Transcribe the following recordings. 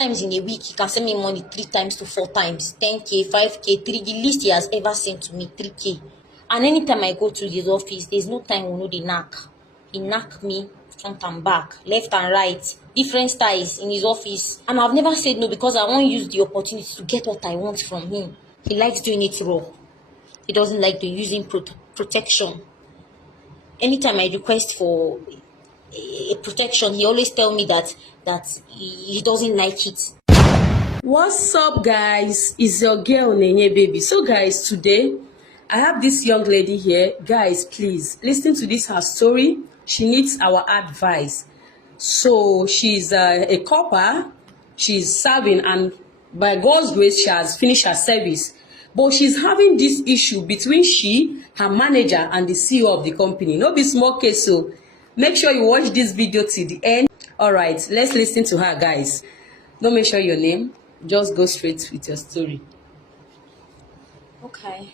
Times in a week, he can send me money 3 times to 4 times, 10K, 5K, 3. The least he has ever sent to me, 3K. And anytime I go to his office, there's no time we know the knack. He knack me front and back, left and right, different styles in his office. And I've never said no because I won't use the opportunity to get what I want from him. He likes doing it raw. He doesn't like using protection. Anytime I request for a protection, he always tell me that he doesn't like it. What's up, guys? It's your girl Nenye baby. So guys, today I have this young lady here. Guys, please listen to this her story. She needs our advice. So she's a copper. She's serving, and by God's grace she has finished her service, but she's having this issue between her manager and the CEO of the company. No be small case, so make sure you watch this video till the end. All right, let's listen to her, guys. Don't mention your name, just go straight with your story. Okay.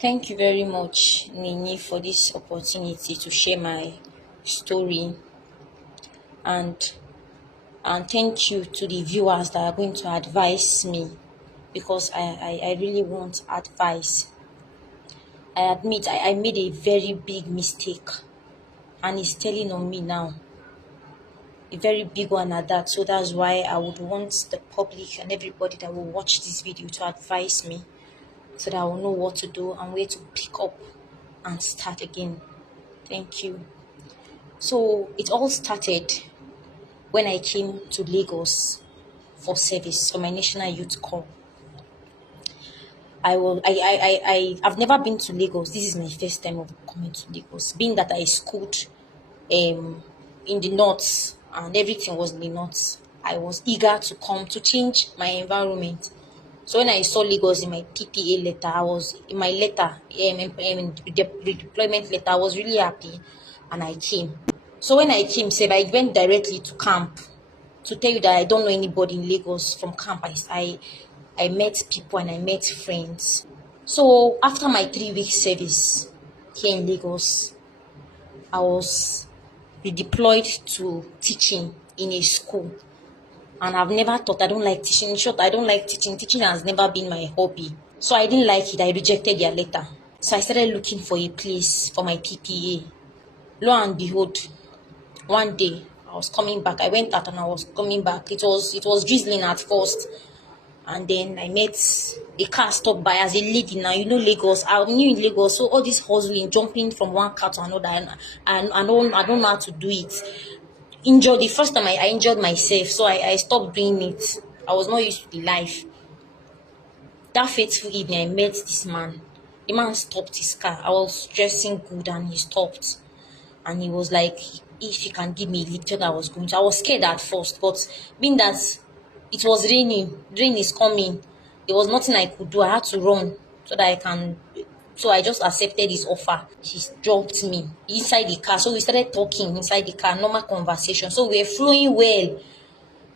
Thank you very much, Nini, for this opportunity to share my story, and thank you to the viewers that are going to advise me, because I really want advice. I admit I made a very big mistake, and it's telling on me now. A very big one at that. So that's why I would want the public and everybody that will watch this video to advise me, so that I will know what to do and where to pick up and start again. Thank you. So it all started when I came to Lagos for service for my National Youth Corps. I've never been to Lagos. This is my first time of coming to Lagos. Being that I schooled in the north and everything was in the north, I was eager to come to change my environment. So when I saw Lagos in my PPA letter, I was in my letter, redeployment letter, I was really happy, and I came. So when I came, I went directly to camp. To tell you that I don't know anybody in Lagos from camp, I met people and I met friends. So after my 3-week service here in Lagos, I was redeployed to teaching in a school. And I've never thought, I don't like teaching. In short, I don't like teaching. Teaching has never been my hobby. So I didn't like it. I rejected their letter. So I started looking for a place for my PPA. Lo and behold, one day I was coming back. I went out and I was coming back. It was drizzling at first. And then I met a car stopped by as a lady. Now, you know Lagos. I'm new in Lagos, so all this hustling, jumping from one car to another, and I don't know how to do it. The first time I injured myself, so I stopped doing it. I was not used to the life. That fateful evening, I met this man. The man stopped his car. I was dressing good, and he stopped, and he was like, if he can give me a lift, that I was going to. I was scared at first, but being that it was raining, rain is coming, there was nothing I could do. I had to run so that I can. So I just accepted his offer. He dropped me inside the car. So we started talking inside the car, normal conversation. So we were flowing well.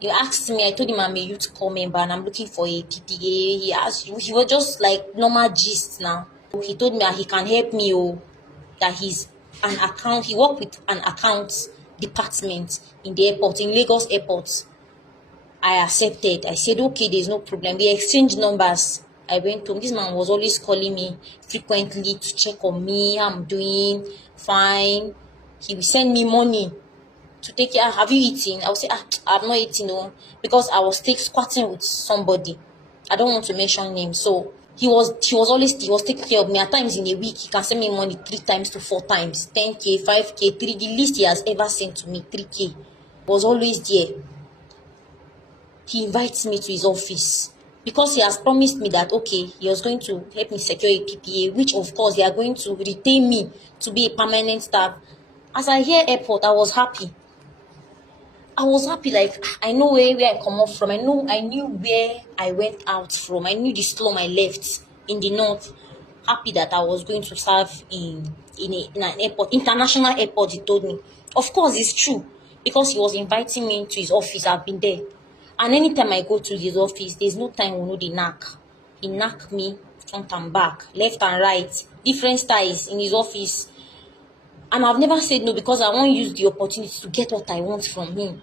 He asked me, I told him I'm a youth corps member and I'm looking for a PPA. He was just like normal gist now. He told me that he can help me, that he's an account. He worked with an account department in the airport, in Lagos airport. I accepted. I said, okay, there's no problem. We exchanged numbers. I went home. This man was always calling me frequently to check on me, how I'm doing, fine. He will send me money to take care. Have you eaten? I will say, I've not eaten, no, because I was squatting with somebody. I don't want to mention names. So he was taking care of me. At times in a week, he can send me money 3 times to 4 times, 10K, 5K, 3. The least he has ever sent to me, 3K. Was always there. He invites me to his office because he has promised me that, okay, he was going to help me secure a PPA, which of course they are going to retain me to be a permanent staff. As I hear airport, I was happy. Like, I know where I come off from. I knew where I went out from. I knew the slum I left in the north. Happy that I was going to serve in an airport, international airport, he told me. Of course, it's true, because he was inviting me to his office. I've been there. And anytime I go to his office, there's no time we know the knack. He knack me front and back, left and right, different styles in his office. And I've never said no because I won't use the opportunity to get what I want from him.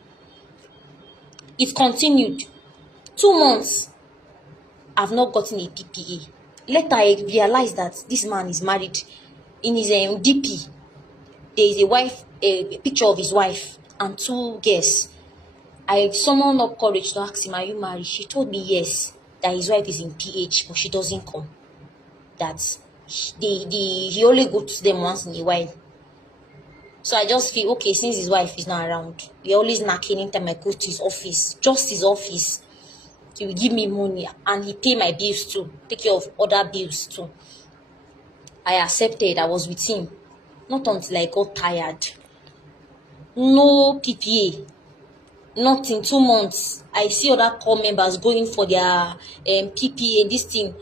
It continued. 2 months, I've not gotten a PPA. Later, I realized that this man is married. In his DP, there is a picture of his wife and 2 girls. I summoned up courage to ask him, "Are you married?" He told me yes, that his wife is in PH, but she doesn't come. That he only goes to them once in a while. So I just feel okay, since his wife is not around, we're always knocking anytime I go to his office, just his office. He will give me money and he pay my bills too, take care of other bills too. I accepted, I was with him. Not until I got tired. No PPA, nothing. 2 months. I see other core members going for their PPA, this thing,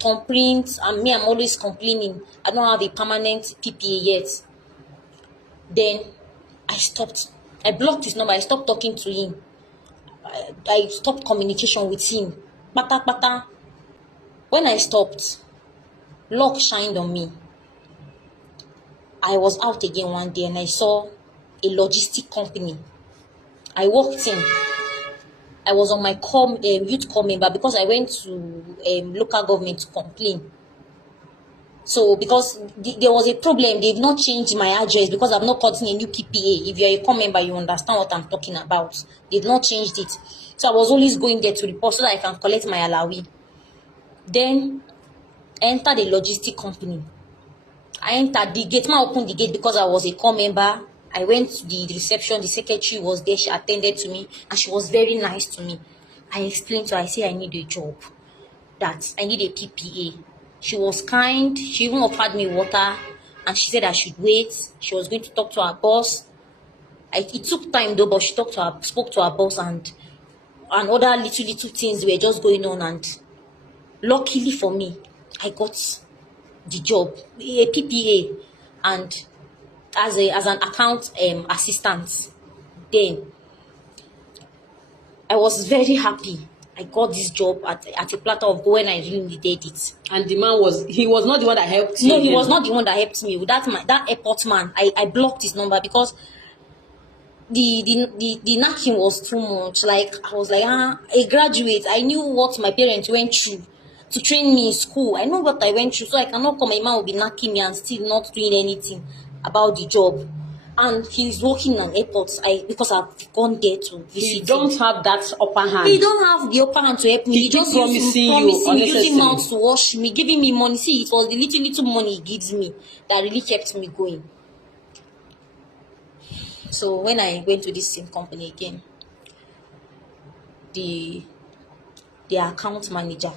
thumbprint, and me, I'm always complaining. I don't have a permanent PPA yet. Then I stopped. I blocked his number. I stopped talking to him. I stopped communication with him. Pata pata. When I stopped, luck shined on me. I was out again one day and I saw a logistic company. I walked in. I was on my youth call member because I went to local government to complain. So because there was a problem, they've not changed my address because I've not gotten a new PPA. If you're a call member, you understand what I'm talking about. They've not changed it. So I was always going there to report so that I can collect my alawi. Then I entered a logistic company. I entered, the gate man opened the gate because I was a call member. I went to the reception, the secretary was there, she attended to me and she was very nice to me. I explained to her, I said I need a job, that I need a PPA. She was kind, she even offered me water and she said I should wait. She was going to talk to her boss. It took time though, but she spoke to her boss and other little things were just going on, and luckily for me, I got the job, a PPA, and as an account assistant. Then I was very happy. I got this job at a platter of gold when I really needed it. And the man he was not the one that helped you. No, he was not the one that helped me. With that airport man, I blocked his number because the knocking was too much. Like I was like, a graduate. I knew what my parents went through to train me in school. I know what I went through, so I cannot come. My man will be knocking me and still not doing anything about the job. And he's working in an airport. Because I've gone there to visit. You don't have that upper hand. He don't have the upper hand to help me. He just promising using mouth to wash me, giving me money. See, it was the little money he gives me that really kept me going. So when I went to this same company again, the account manager,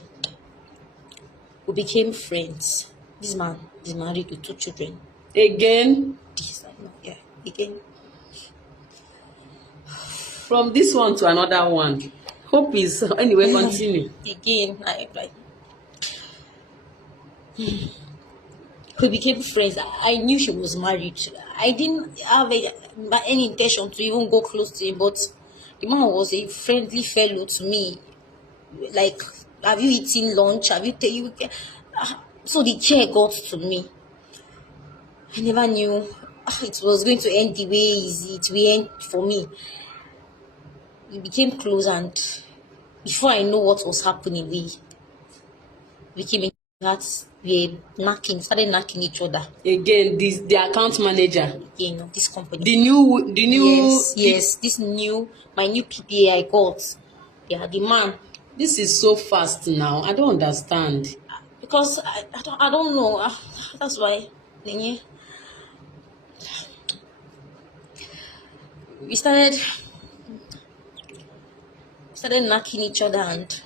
we became friends. This man is married with 2 children. Again? Yeah, again. From this one to another one. Hope is anyway. Continue. Again, we became friends. I knew she was married. I didn't have any intention to even go close to him, but the man was a friendly fellow to me. Like, have you eaten lunch? Have you so the chair got to me. I never knew it was going to end the way it will end for me. We became close, and before I know what was happening, we became in that we started knocking each other. Again, the account manager. Again, of this company. The new. Yes. My new PPA I got. Yeah, the man. This is so fast now. I don't understand. Because I don't know. That's why. We started knocking each other and.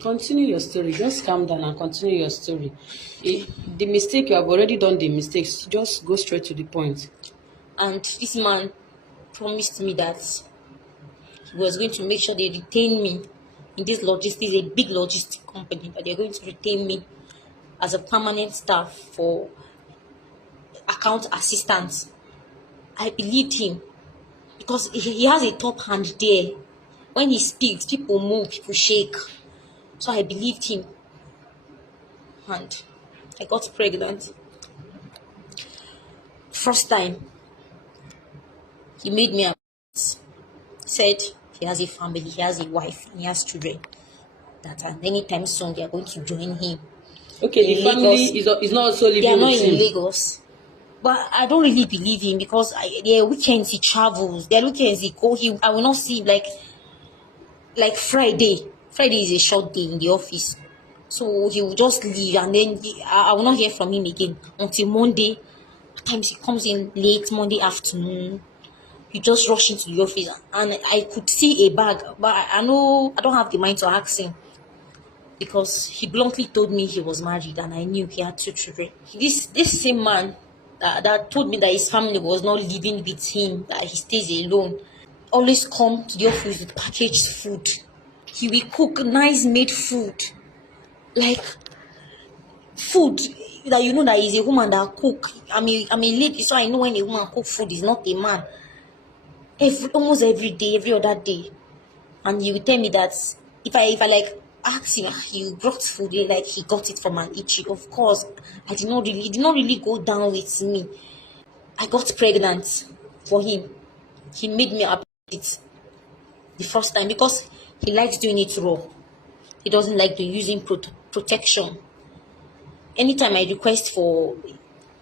Continue your story. Just calm down and continue your story. The mistake, you have already done the mistakes. Just go straight to the point. And this man promised me that he was going to make sure they retain me in this logistics, a big logistic company, that they're going to retain me as a permanent staff for account assistant. I believed him because he has a top hand there. When he speaks, people move, people shake. So I believed him. And I got pregnant. First time. He made me said he has a family, he has a wife, and he has children. That anytime soon they are going to join him. Okay, the In family Lagos, is not also they are living not with in him. Lagos. But I don't really believe him because their weekends he travels. Their weekends he go. I will not see him like Friday. Friday is a short day in the office, so he will just leave and then I will not hear from him again until Monday. At times he comes in late Monday afternoon. He just rush into the office and I could see a bag, but I know I don't have the mind to ask him because he bluntly told me he was married and I knew he had two children. This same man that told me that his family was not living with him, that he stays alone, always come to the office with packaged food. He will cook nice made food, like food that you know that is a woman that cook. I'm a lady, so I know when a woman cook food is not a man. Almost every day, every other day, and he will tell me that if I like ask him, you brought food, like he got it from an itchy. Of course, it did not really go down with me. I got pregnant for him. He made me happy it the first time because he likes doing it raw. He doesn't like the using protection. Anytime I request for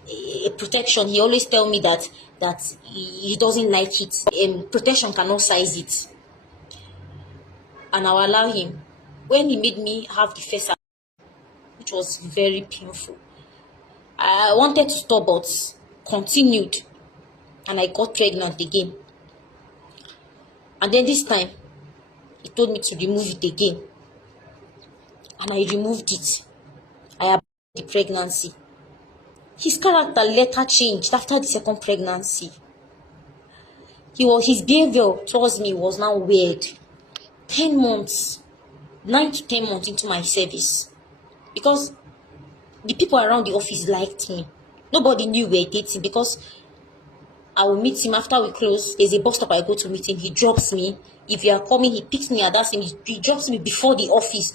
a protection, he always tell me that he doesn't like it. Protection cannot size it, and I'll allow him. When he made me have the first, which was very painful, I wanted to stop, but continued, and I got pregnant again. And then this time, he told me to remove it again, and I removed it. I aborted the pregnancy. His character later changed after the second pregnancy. His behavior towards me was now weird. 10 months, 9 to 10 months into my service, because the people around the office liked me. Nobody knew we were dating because I will meet him after we close. There's a bus stop I go to meet him. He drops me. If you are coming, he picks me at that same. He drops me before the office.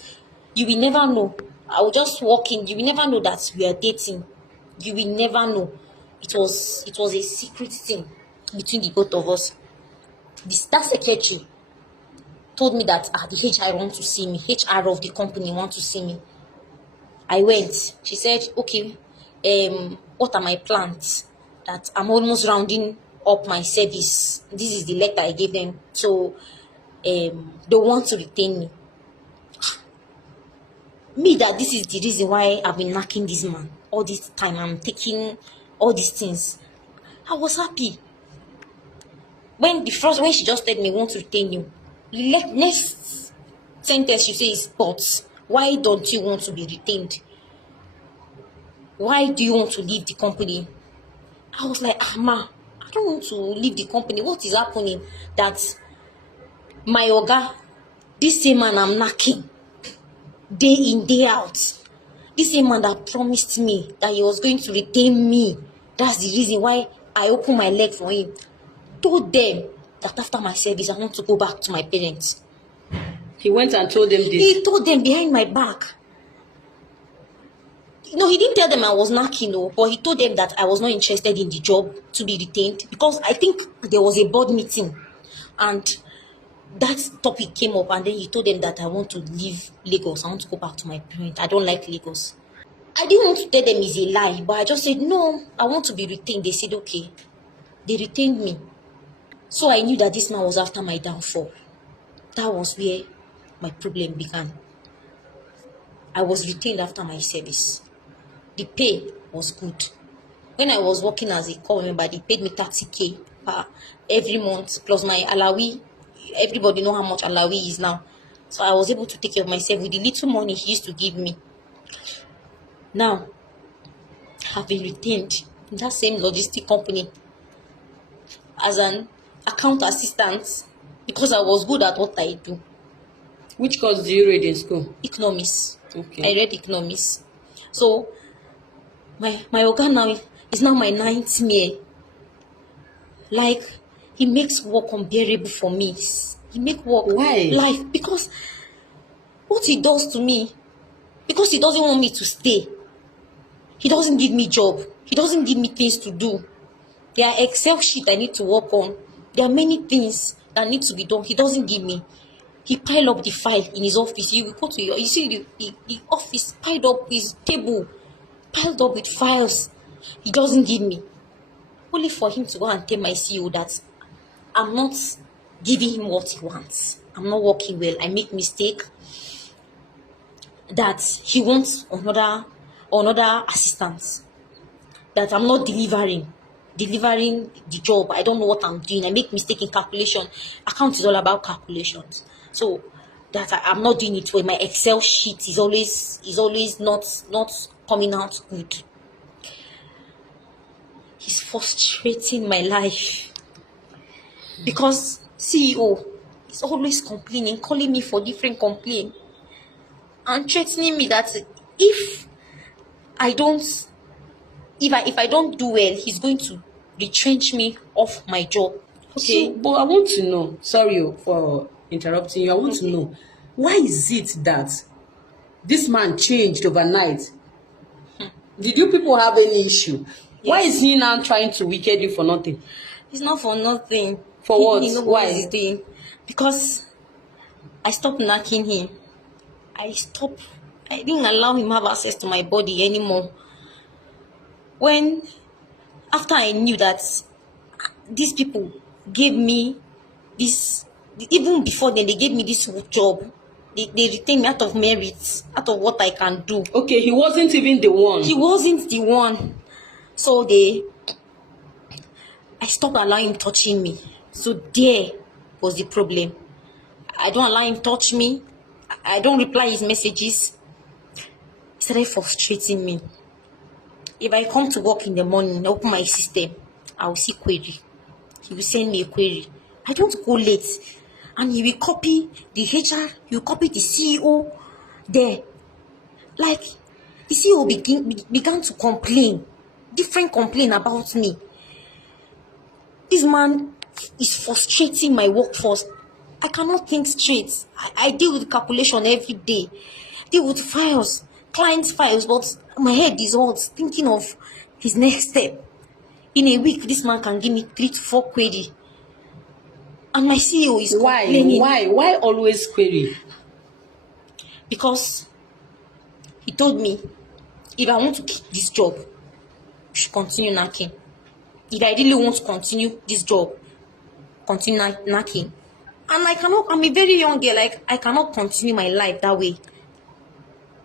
You will never know. I will just walk in. You will never know that we are dating. You will never know. It was a secret thing between the both of us. That secretary told me that the HR want to see me. HR of the company want to see me. I went. She said, okay, what are my plans? That I'm almost rounding up my service. This is the letter I gave them. So they want to retain me. Me, that this is the reason why I've been knocking this man all this time. I'm taking all these things. I was happy. When she just told me want to retain you, the next sentence she says, but why don't you want to be retained? Why do you want to leave the company? I was like, ma, I don't want to leave the company. What is happening? That my oga, this same man I'm knocking, day in, day out, this same man that promised me that he was going to retain me, that's the reason why I opened my leg for him, told them that after my service, I want to go back to my parents. He went and told them this? He told them behind my back. No, he didn't tell them I was knocking, no, but he told them that I was not interested in the job to be retained because I think there was a board meeting and that topic came up, and then he told them that I want to leave Lagos. I want to go back to my parents. I don't like Lagos. I didn't want to tell them it's a lie, but I just said, no, I want to be retained. They said, okay. They retained me. So I knew that this man was after my downfall. That was where my problem began. I was retained after my service. The pay was good. When I was working as a core member, they paid me 30K every month, plus my alawi. Everybody know how much alawi is now. So I was able to take care of myself with the little money he used to give me. Now, I've been retained in that same logistic company as an account assistant because I was good at what I do. Which course do you read in school? Economics. Okay. I read economics. So my oga now is now my 9th year. Like, he makes work unbearable for me. He make work life because what he does to me, because he doesn't want me to stay. He doesn't give me job. He doesn't give me things to do. There are Excel sheet I need to work on. There are many things that need to be done. He doesn't give me. He piled up the file in his office. You will go to you see the office piled up, his table piled up with files. He doesn't give me. Only for him to go and tell my CEO that I'm not giving him what he wants. I'm not working well. I make mistake. That he wants another assistant. That I'm not delivering the job. I don't know what I'm doing. I make mistake in calculation. Account is all about calculations. So that I'm not doing it well. My Excel sheet is always not coming out good. He's frustrating my life because CEO is always complaining, calling me for different complaints, and threatening me that if I don't do well, he's going to retrench me off my job. Okay. So, but I want to know, sorry for interrupting you, I want to know, why is it that this man changed overnight? Did you people have any issue? Yes. Why is he now trying to wicked you for nothing? It's not for nothing. For what? He knows why? What he's doing. Because I stopped knacking him. I didn't allow him have access to my body anymore. After I knew that these people gave me this, even before then, they gave me this job. They retained me out of merit, out of what I can do. Okay, he wasn't even the one. He wasn't the one. So I stopped allowing him touching me. So there was the problem. I don't allow him touch me. I don't reply his messages. He started frustrating me. If I come to work in the morning, open my system, I will see query. He will send me a query. I don't go late. And he will copy the HR, he will copy the CEO there. Like, the CEO began to complain, different complaint about me. This man is frustrating my workforce. I cannot think straight. I deal with calculation every day. Deal with files, clients' files, but my head is all thinking of his next step. In a week, this man can give me 3 to 4 query. And my CEO is complaining. Why always query? Because he told me, if I want to keep this job, I should continue knacking. If I really want to continue this job, continue knacking. And I'm a very young girl, I cannot continue my life that way.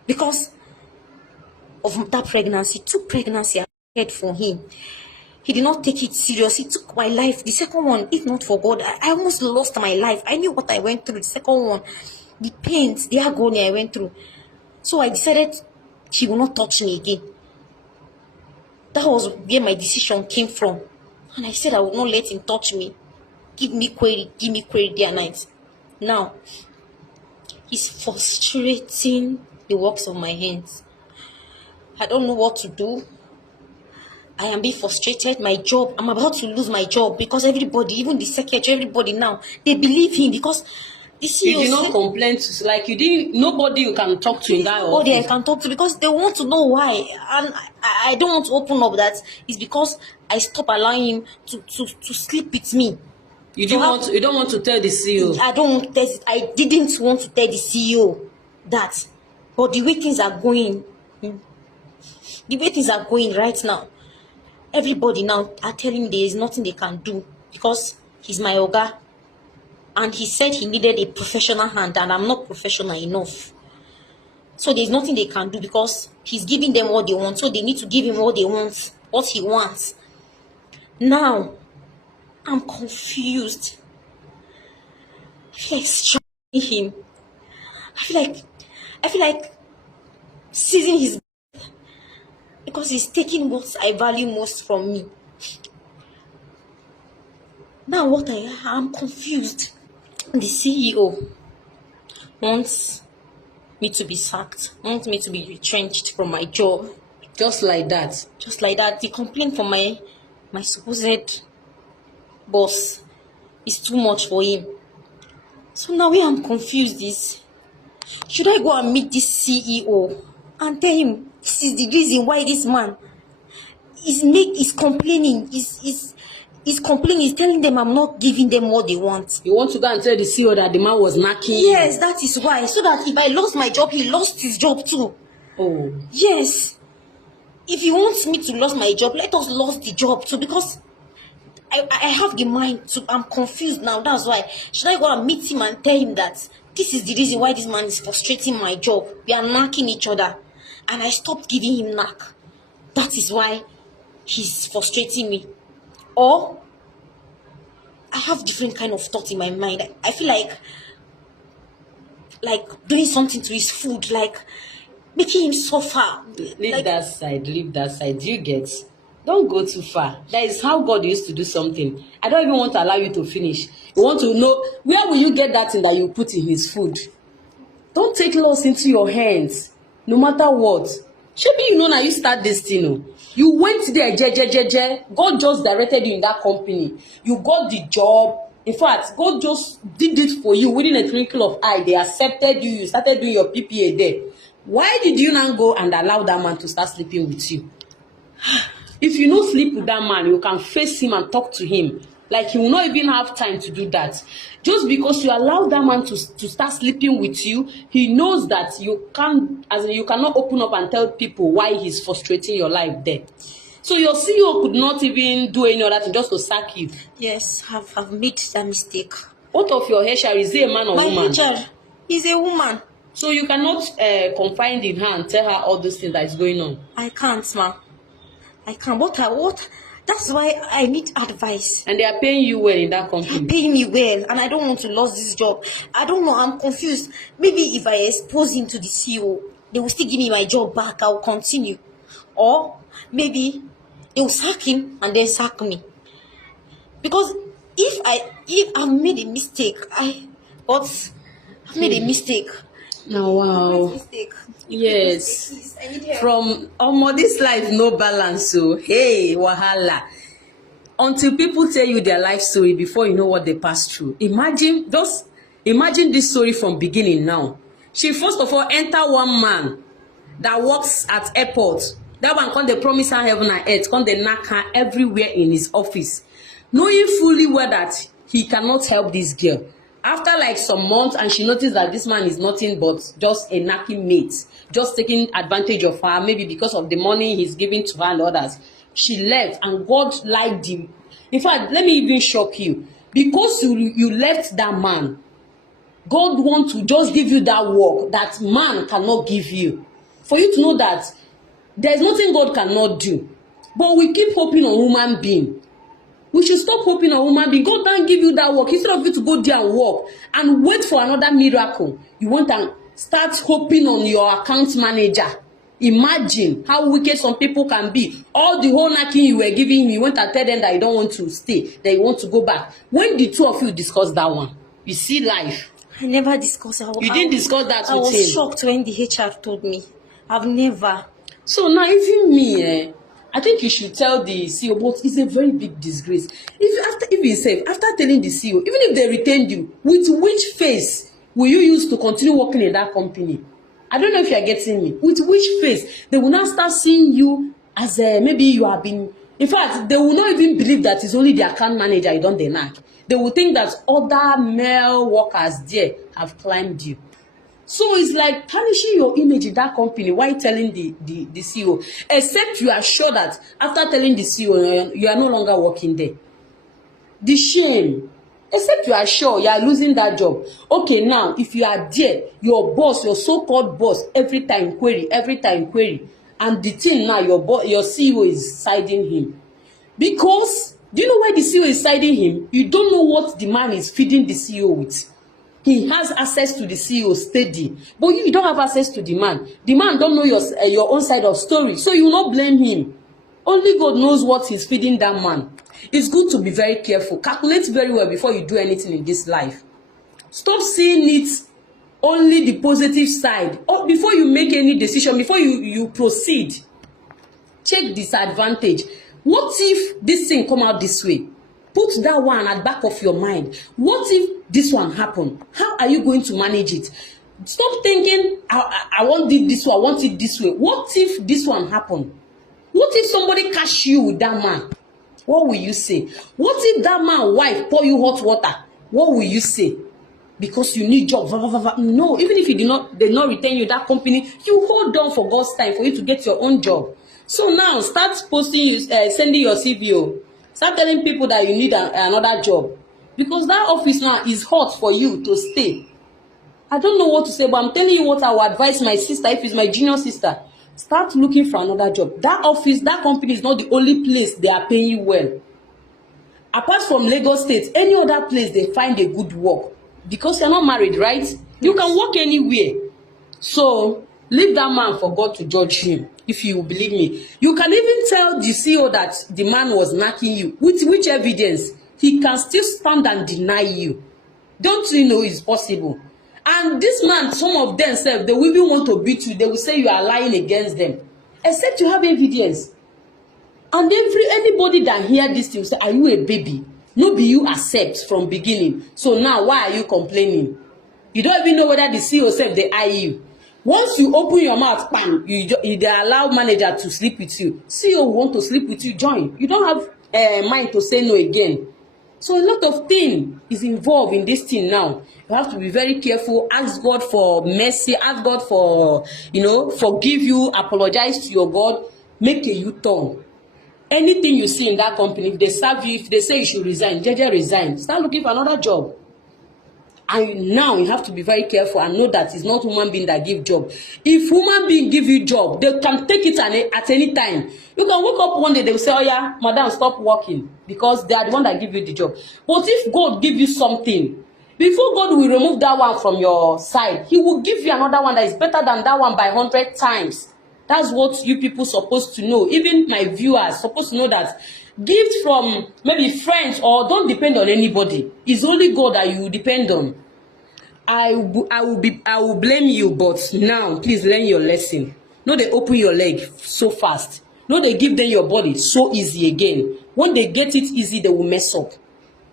Because of that pregnancy, 2 pregnancy I had for him. He did not take it serious. He took my life. The second one, if not for God, I almost lost my life. I knew what I went through. The second one, the pains, the agony I went through. So I decided he will not touch me again. That was where my decision came from. And I said I would not let him touch me. Give me query day and night. Now, he's frustrating the works of my hands. I don't know what to do. I am being frustrated. My job, I'm about to lose my job because everybody, even the secretary, everybody now, they believe him because the CEO. You did not complain to, like you didn't, nobody you can talk to in that office. Nobody I can talk to because they want to know why. And I don't want to open up that it's because I stopped allowing him to sleep with me. You don't want to tell the CEO. I didn't want to tell the CEO that. But the way things are going, right now, everybody now are telling me there is nothing they can do because he's my oga. And he said he needed a professional hand and I'm not professional enough. So there's nothing they can do because he's giving them what they want. So they need to give him what he wants. Now, I'm confused. I feel like striking him. I feel like seizing his breath because he's taking what I value most from me. Now I'm confused. The CEO wants me to be sacked, wants me to be retrenched from my job. Just like that. The complaint from my supposed boss is too much for him. So now where I'm confused is, should I go and meet this CEO and tell him this is the reason why this man is complaining, is He's complaining. He's telling them I'm not giving them what they want. You want to go and tell the CEO that the man was knocking? Yes, that is why. So that if I lost my job, he lost his job too. Oh. Yes. If he wants me to lose my job, let us lose the job too, because I have the mind to. I'm confused now. That's why. Should I go and meet him and tell him that this is the reason why this man is frustrating my job? We are knocking each other, and I stopped giving him knock. That is why he's frustrating me. Or I have different kind of thoughts in my mind. I feel like doing something to his food, like making him suffer. Leave that side. Leave that side. Do you get? Don't go too far. That is how God used to do something. I don't even want to allow you to finish. You want to know where will you get that thing that you put in his food? Don't take loss into your hands, no matter what. Maybe you know now you start this thing. Oh. You went there, God just directed you in that company. You got the job. In fact, God just did it for you within a twinkle of eye. They accepted you. You started doing your PPA there. Why did you now go and allow that man to start sleeping with you? If you no sleep with that man, you can face him and talk to him. Like he will not even have time to do that. Just because you allow that man to start sleeping with you, he knows that you cannot open up and tell people why he's frustrating your life there. So your CEO could not even do any other thing just to sack you. Yes, I've made that mistake. What of your HR? Is he a man or woman? My HR is a woman. So you cannot confide in her and tell her all those things that is going on. I can't, ma. I can't. What? That's why I need advice. And they are paying you well in that company. They're paying me well, and I don't want to lose this job. I don't know. I'm confused. Maybe if I expose him to the CEO, they will still give me my job back. I will continue. Or maybe they will sack him and then sack me. Because if I've made a mistake, I've made a mistake. Oh, wow. Mistake. Yes. I need help. From this life no balance. So hey, wahala. Until people tell you their life story before you know what they passed through. Imagine this story from beginning now. She first of all enter one man that works at airport. That one come they promise her heaven and earth, come they knock her everywhere in his office, knowing fully well that he cannot help this girl. After like some months, and she noticed that this man is nothing but just a knocking mate, just taking advantage of her, maybe because of the money he's giving to her and others. She left, and God liked him. In fact, let me even shock you. Because you left that man, God wants to just give you that work that man cannot give you. For you to know that there's nothing God cannot do. But we keep hoping on human being. We should stop hoping on human being. God don't give you that work. Instead of you to go there and work and wait for another miracle, you want to start hoping on your account manager. Imagine how wicked some people can be. All the whole knocking you were giving him, you went and tell them that you don't want to stay, that you want to go back. When the two of you discuss that one, you see life. I never discussed that. You didn't discuss that with him. I was shocked when the HR told me. I've never. So now, even me, I think you should tell the CEO, but it's a very big disgrace. After telling the CEO, even if they retained you, with which face will you use to continue working in that company? I don't know if you are getting me. With which face? They will now start seeing you as maybe you have been. In fact, they will not even believe that it's only the account manager you don't deny. They will think that other male workers there have climbed you. So it's like tarnishing your image in that company while telling the CEO, except you are sure that after telling the CEO, you are no longer working there. The shame, except you are sure you are losing that job. Okay, now, if you are there, your boss, your so-called boss, every time query, and the thing now, your CEO is siding him. Because, do you know why the CEO is siding him? You don't know what the man is feeding the CEO with. He has access to the CEO steady, but you don't have access to the man. The man don't know your own side of story, so you will not blame him. Only God knows what he's feeding that man. It's good to be very careful. Calculate very well before you do anything in this life. Stop seeing it only the positive side. Or before you make any decision, before you proceed, check disadvantage. What if this thing come out this way? Put that one at the back of your mind. What if this one happen? How are you going to manage it? Stop thinking, I want it this way, I want it this way. What if this one happen? What if somebody catch you with that man? What will you say? What if that man wife pour you hot water? What will you say? Because you need job. No, even if they not retain you that company, you hold on for God's time for you to get your own job. So now start posting, sending your CV. Start telling people that you need another job, because that office now is hot for you to stay. I don't know what to say, but I'm telling you what I would advise my sister, if it's my junior sister. Start looking for another job. That office, that company is not the only place they are paying you well. Apart from Lagos State, any other place they find a good work, because you're not married, right? Yes. You can work anywhere. So leave that man for God to judge him. If you believe me, you can even tell the CEO that the man was knacking you. With which evidence? He can still stand and deny you. Don't you know it's possible? And this man, some of them say they will even want to beat you. They will say you are lying against them, except you have evidence. And anybody that hear this thing will say, are you a baby? No be you accept from beginning. So now why are you complaining? You don't even know whether the CEO said they eye you. Once you open your mouth, bam, they allow manager to sleep with you. CEO want to sleep with you, join. You don't have mind to say no again. So a lot of things is involved in this thing now. You have to be very careful. Ask God for mercy. Ask God for, forgive you. Apologize to your God. Make a U-turn. Anything you see in that company, if they serve you, if they say you should resign, jeje resign. Start looking for another job. And now you have to be very careful and know that it's not human being that give job. If human being give you job, they can take it at any time. You can wake up one day, they will say, oh yeah, madam, stop working, because they are the one that give you the job. But if God give you something, before God will remove that one from your side, he will give you another one that is better than that one by 100 times. That's what you people supposed to know. Even my viewers supposed to know that gift from maybe friends, or don't depend on anybody. It's only God that you depend on. I will blame you, but now please learn your lesson. No, they open your leg so fast. No, they give them your body so easy again. When they get it easy, they will mess up.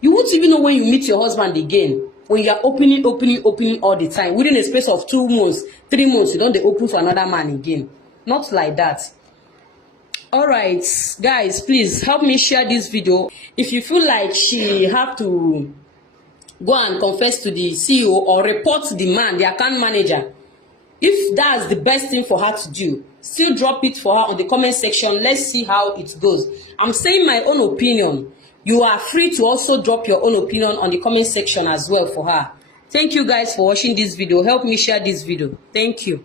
You won't even know when you meet your husband again. When you are opening all the time. Within a space of 2 months, 3 months, you don't they open for another man again. Not like that. All right, guys, please help me share this video. If you feel like she have to go and confess to the CEO or report the man, the account manager, if that's the best thing for her to do, still drop it for her on the comment section. Let's see how it goes. I'm saying my own opinion. You are free to also drop your own opinion on the comment section as well for her. Thank you guys for watching this video. Help me share this video. Thank you.